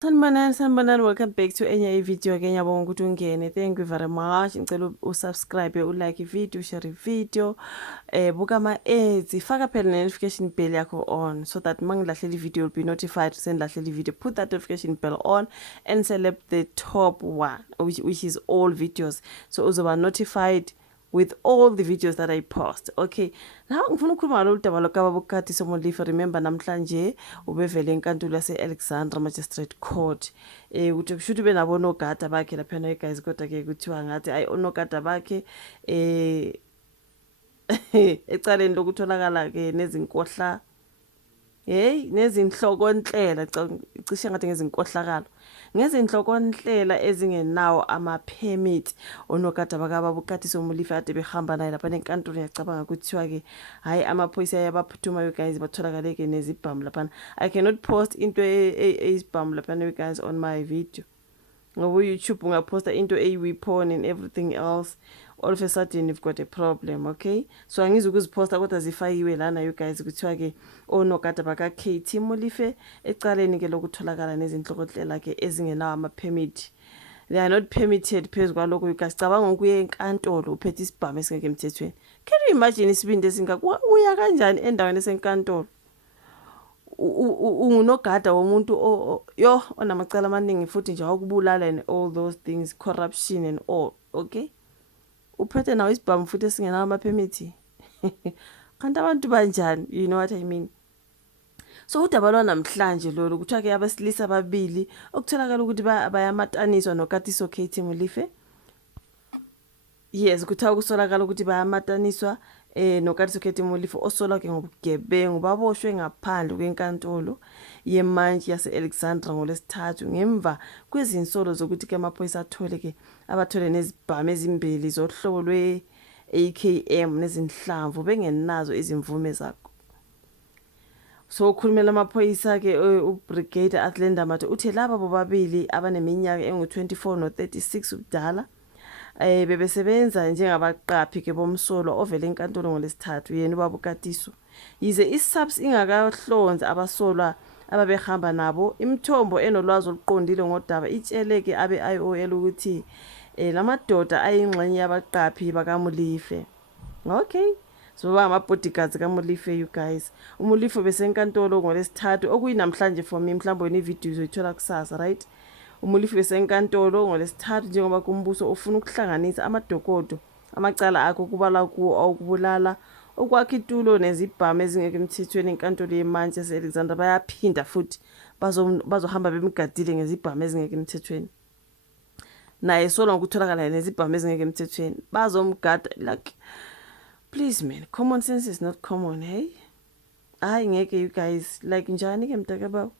Sanibonani, welcome back to enye video ke ngiyabonga ukuthi ungene. Thank you very much. Ngicela usubscribe, ulike video, share video. Buka ama-ads, faka phela ne-notification bell yakho on so that mangilahlela i-video you'll be notified sendilahlela i-video. Put that notification bell on and select the top one which is all videos. So uzoba notified with all the videos that I post. Okay, now ngifuna ukukhuluma ngalolu daba lokaba Bukati Molefe. Remember namhlanje ubevele enkantolo yase-Alexandra Magistrate Court ukuthi kushuthi benabo onogada bakhe laphana guys, kodwa ke kuthiwa ngathi ayi onogada bakhe ecaleni lokutholakala ke nezinkohla nezinhlokondlela cishe ngathi ngezinkohlakalo ngezinhlokondlela ezingenawo ama-permit onogada bakaba Bukati Molefe ade behamba naye lapha enkantolo. Ngiyacabanga kuthiwa ke hayi amaphoyisa ayabaphuthuma you guys batholakale ke nezibhamu laphana. I cannot post into eyisibhamu laphana you guys on my video ngoba YouTube ungaposta into eyiweapon and everything else, all of a sudden you've got a problem. Okay, so angizi ukuziposta kodwa zifayiwe lana you guys kuthiwa ke onogada baka Katie Molefe ecaleni ke lokutholakala nezinhlokondlela ke ezingenawo ama-permit. They are not permitted phezu kwalokho you guys. Cabanga ukuya enkantolo uphethe isibhamu esingeke emthethweni. Can you imagine isibindi esingaka uya kanjani endaweni esenkantolo ungunogada womuntu onamacala amaningi futhi nje awukubulala and all those things, corruption and all. Okay, uphethe nawo isibhamu futhi esingenawo ama-permit. Kanti abantu banjani, you know what I mean? So udaba lwa namhlanje lolu kuthiwa ke abesilisa ababili okutholakala ukuthi bayamataniswa noKatiso Katie Molefe. Yes, kuthiwa kusolakala ukuthi bayamataniswa noKatiso Katie Molefe osolwa ke ngobugebengu baboshwe ngaphandle kwenkantolo yemantshi yase-Alexandra ngolesithathu ngemva kwezinsolo zokuthi ke amaphoyisa abathole nezibhamu ezimbili zohlobo lwe-AKM nezinhlamvu bengenazo izimvume zakho. So ukhulumela amaphoyisa ke uBrigadier Athlenda Mathe uthe laba bobabili abaneminyaka engu-24 no-36 ubudala bebesebenza njengabaqaphi ke bomsolo ovela enkantolo ngolesithathu yena ubaba Katiso. Yize isubs ingakahlonzi abasolwa ababehamba nabo, imithombo enolwazi oluqondile ngodaba itshele ke abe-IOL ukuthi lamadoda ayingxenye yabaqaphi bakaMolefe. Okay, so ama-bodyguards kaMolefe you guys. uMolefe besenkantolo ngolesithathu okuyinamhlanje for me, mhlawumbe ivideo uzoyithola kusasa, right? uMolefe besenkantolo ngolesithathu njengoba kumbuso ufuna ukuhlanganisa amadokodo amacala akho kubala kuwo awukubulala, okwakha itulo nezibhamu ezingeke emthethweni. Inkantolo yemantshi yase-Alexandra bayaphinda futhi bazohamba bemgadile ngezibhamu ezingeke emthethweni. Naye solwa ngokutholakala nezibhamu ezingeke emthethweni bazomgada. Like, please man, common sense is not common. Hey, hayi ngeke you guys, like njani ke mntakababa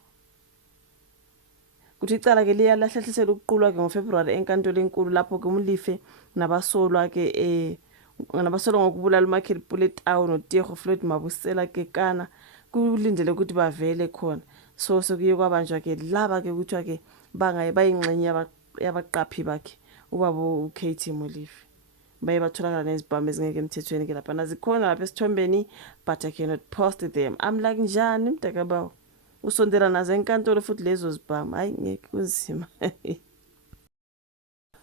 kuthi icala ke liyalahlehlisela ukuqulwa ke ngoFebruary enkantolo enkulu lapho ke uMolefe nabasolwa ke nabasolwa ngokubulala uMichael Puletau noTiego Floyd Mabusela ke kana kulindele ukuthi bavele khona. So sekuye kwabanjwa ke laba ke kuthiwa ke bayingxenye yabaqaphi bakhe ubaba Katie Molefe. Baye batholakala nezibhamu ezingeke emthethweni ke lapha nazikhona lapha esithombeni, but I cannot post them. I'm like njani mntakababa usondela nazo enkantolo futhi lezo zibhamu, hayi ngeke kunzima.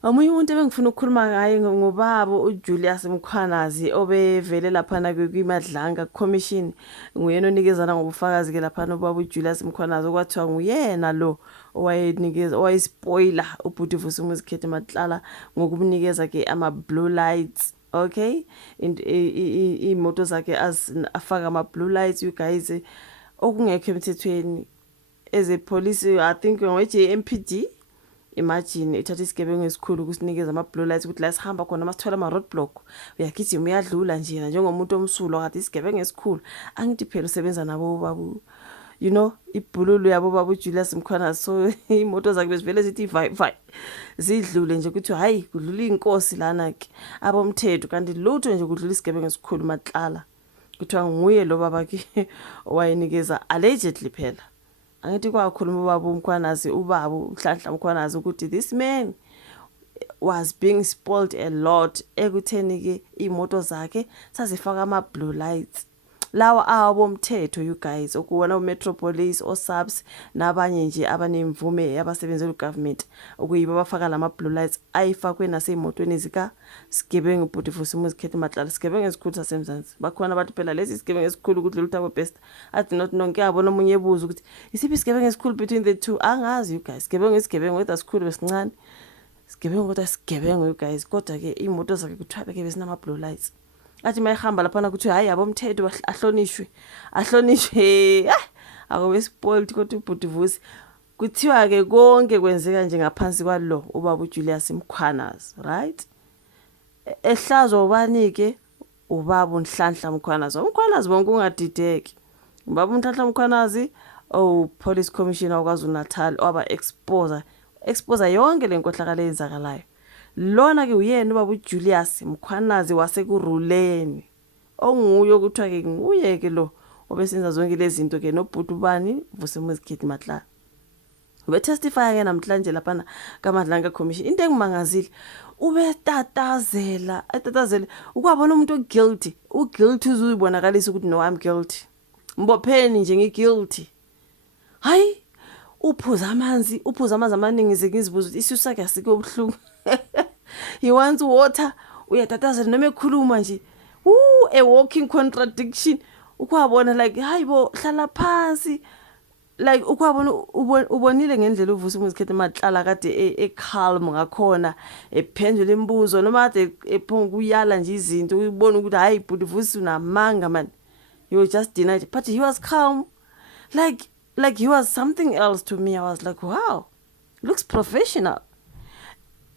Omunye umuntu ebengifuna ukukhuluma ngaye ngobaba uJulius Mkhwanazi obevele laphana kwiMadlanga Commission. Nguyena onikezana ngobufakazi ke laphana ubaba uJulius Mkhwanazi okwathiwa nguyena lo owayespoiler uBhuthivusi Muzikhethe Matlala ngokumnikeza ke ama-blue lights. Okay, imoto zakhe afaka ama-blue lights you guys okungekho emthethweni as a police. I think nge-JMPD. Imagine ithatha isigebengu esikhulu ukusinikeza ama-blue lights ukuthi la sihamba khona masithola ama-roadblock uyagijima uyadlula njena njengomuntu omsulwa kade isigebengu esikhulu. Angithi phela usebenza nabo babu, you know, ibhululu yabo baba uJulius Mkhwanazi. So imoto zakhe bezivele zithi vai zidlule nje ukuthi hayi kudlula inkosi lana ke abomthetho, kanti lutho nje kudlula isigebengu esikhulu Matlala. Kuthiwa nguye lo baba ke owayenikeza allegedly phela. Angithi kwakhuluma ubaba uMkhwanazi, ubaba uHlanhla Mkhwanazi ukuthi this man was being spoiled a lot ekutheni ke imoto zakhe sazifaka ama-blue lights. lawa awabomthetho you guys okuwona uMetropolis oSAPS nabanye nje abanemvume yabasebenzela ugovernment okuyibo abafaka lama blue lights ayifakwe nasemotweni zika Sigebengu Bhutikusi Muzikhethe Matlala Sigebengu esikhulu sasemzansi bakhona abantu phela lesi Sigebengu esikhulu ukudlula uThabo Best I do not know ngiyabona omunye ebuza ukuthi isiphi Sigebengu esikhulu between the two angazi you guys Sigebengu wethu asikhulu besincane Sigebengu kodwa Sigebengu you guys kodwa ke imoto zakhe kuthiwa ke besinama blue lights athi mayihamba lapha kuthi hayi abomthetho ahlonishwe akobe spoiled kodwa uBhutikusi kuthiwa ke konke kwenzeka nje ngaphansi kwalo ubaba uJulius Mkhwanazi right ehlazwa ubanike ubaba uNhlanhla Mkhwanazi bonke ungadideki ubaba uNhlanhla Mkhwanazi police commissioner kwaZulu Natal waba exposer yonke lenkohlakalo eyenzakalayo lona ke uyena ubaba uJulius Mkhwanazi wasekuruleni onguyo kuthiwa ke nguye ke lo obesenza zonke lezi zinto ke nobhuti ubani Vusimuzi Matlala ube testify ke namhlanje lapha kaMadlanga commission into engimangazile ube tatazela ukwabona umuntu guilty uzibonakalisa ukuthi no I'm guilty mbopheni nje ngiguilty hayi uphuza amanzi amaningi ngizibuza ukuthi isisu sakhe asike obuhlungu he wants water uyatatazela noma ekhuluma nje a walking contradiction ukwabona like hayibo hlala phansi like ukwabona ubonile ngendlela uVusimuzi Matlala kade calm ngakhona ephendula imibuzo noma ade ephonga uyala nje izinto ubona ukuthi hayi Bhutikusi unamanga man you just denied it. But he was calm like he was something else to me. I was like wow looks professional.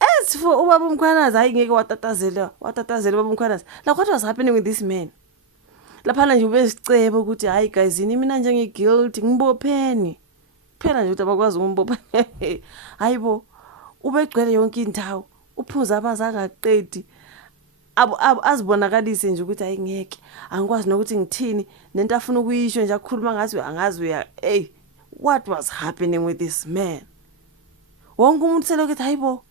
As for ubaba Mkhwanazi hayi ngeke watatazela ubaba Mkhwanazi like what was happening with this man lapha nje ubesiceba ukuthi hayi guys yini mina nje ngiguilty ngibopheni phela nje ukuthi abakwazi ukumbopha hayibo ubegcwele yonke indawo uphuza abazange aqedi azibonakalise nje ukuthi hayi ngeke angikwazi nokuthi ngithini nento afuna ukuyisho nje akukhuluma angazi what was happening with this man wonke umuntu selokuthi hayibo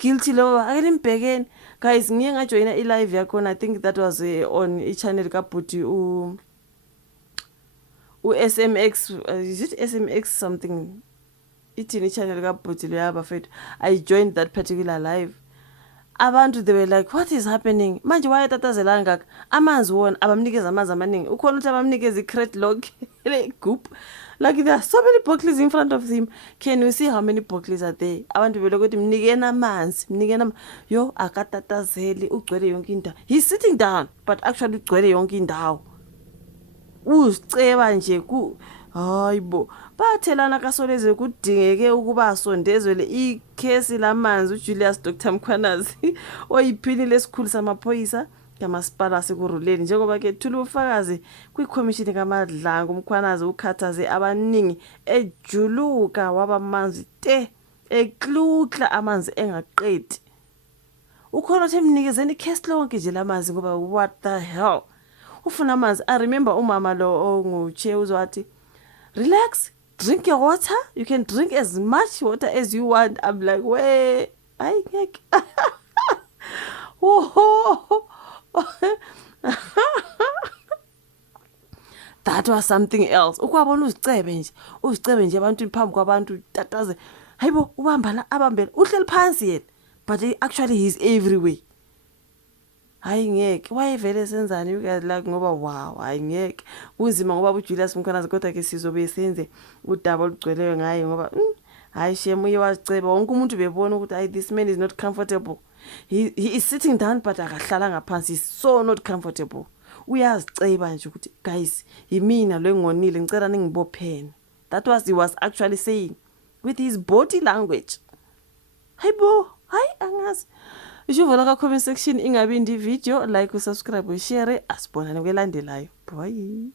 guilty lo akele imbhekeni guys ngiye ngajoyina live yakho I think that was on channel kaBhuti SMX is it SMX something ithini channel kaBhuti lo yabafethu I joined that particular live abantu they were like what is happening manje wayetatazela ngaka amanzi wona abamnikeza amanzi amaningi ukhona ukuthi abamnikeza icrate log le goop like there are so many bottles in front of him can you see how many bottles are there abantu belo ukuthi mnikena amanzi yo akatatazeli ugcwele yonke indawo he's sitting down but actually ugcwele yonke indawo uziceba nje hayibo bathelana kaSolezwe kudingeke ukuba asondezwele ikhesi lamanzi uJulius Dr Mkhwanazi oyiphini lesikhulu samaphoyisa kamasipala sekuruleni njengoba ke thula ufakazi kwiCommission kaMadlanga uMkhwanazi ukhathaze abaningi ejuluka wabamanzi eklukla amanzi engaqedi ukhona othi emnikezeni ikhesi lonke nje lamanzi ngoba what the hell ufuna amanzi I remember umama lo onguche uzwathi relax drink your water you can drink as much water as you want I'm like we I ngeke that was something else ukwabona uzicebe nje abantu phambi kwabantu tataze hayibo abambela uhleli phansi yena but actually he's everywhere hayi ngeke wayevele senzani you guys like ngoba wow hayi ngeke kunzima ngoba uJulius Mkhwanazi kodwa ke sizobe senze udaba olugcweleyo ngaye ngoba hayi shemuye waziceba wonke umuntu bebona ukuthi this man is not comfortable he is sitting down but akahlala ngaphansi is so not comfortable uyaziceba nje ukuthi guys yimina lo engonile ngicela ningibophene that was he was actually saying with his body language hayibo hayi angazi ishuvo la comment section ingabe indi video like usubscribe ushare asibonane kwelandelayo bye.